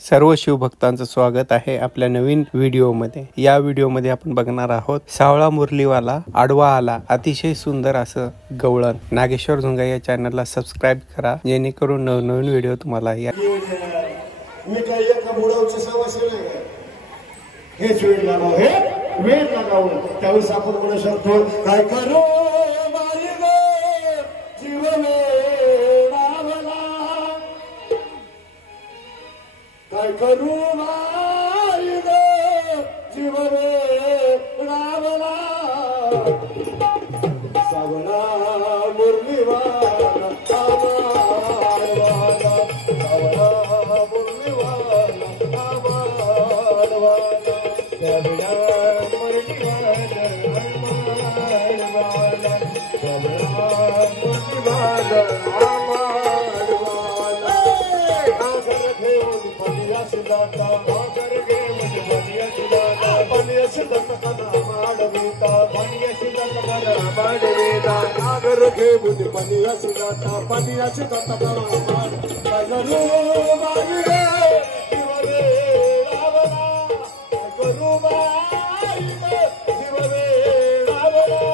सर्व शिवभक्तांचं स्वागत आहे आपल्या नवीन व्हिडिओमध्ये। या व्हिडिओमध्ये आपण बघणार आहोत सावळा मुरलीवाला आडवा आला अतिशय सुंदर असं गवळण। नागेश्वर झुंगा या चॅनलला सबस्क्राइब करा जेणेकरून नवनवीन व्हिडिओ तुम्हाला या मी काय एका बुडावची सवय नाही हेच वेळ लागाव हे वेळ लागाव त्यावेळेस आपण म्हणू शकतो काय करू मारी गो जीवन काय करू मारी गो जीवन रावला सावळा मुरलीवाला सावळा नागर घे बुद्धी पनियाची जाता पनियाची जाता करू बाई रे जीवने रावला करू बाई रे जीवने रावला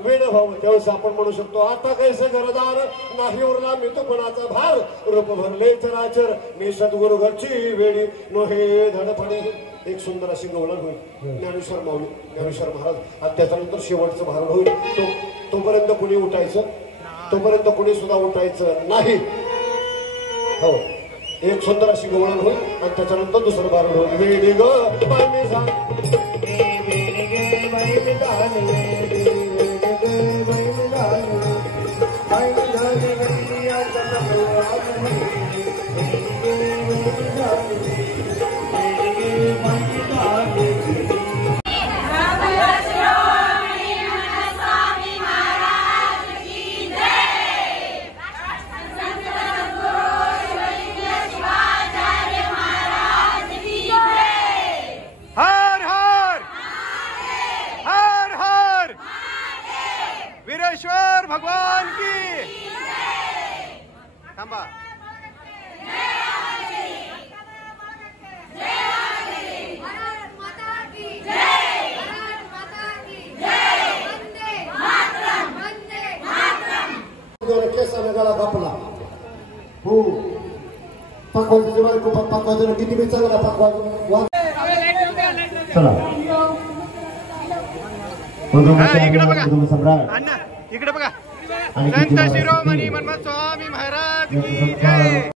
वेळ व्हावं त्यावेळेस आपण म्हणू शकतो आता कैसे घरदार नाही उरला मितुपणाचा भार रूप भरले चराचर मी सद्गुरु घरची वेळी नो हे धडपडे। एक सुंदर अशी गवळण होईल ज्ञानेश्वर माऊली ज्ञानेश्वर महाराज आणि त्याच्यानंतर शेवटचं भारण होईल तोपर्यंत कुणी उठायचं तोपर्यंत कुणी सुद्धा उठायचं नाही। हो एक सुंदर अशी गवळण होईल आणि त्याच्यानंतर दुसरं भारण होईल वेळी ग पाणी सांग वीरेश्वर भगवान की थांबा। केसाने गळा कापला हो पकवायची बायको पकवायचं किती बी चांगला पकवा चला इकडे बघा अण्णा इकडे बघा संत शिरोमणी मनमथ स्वामी महाराज की जय।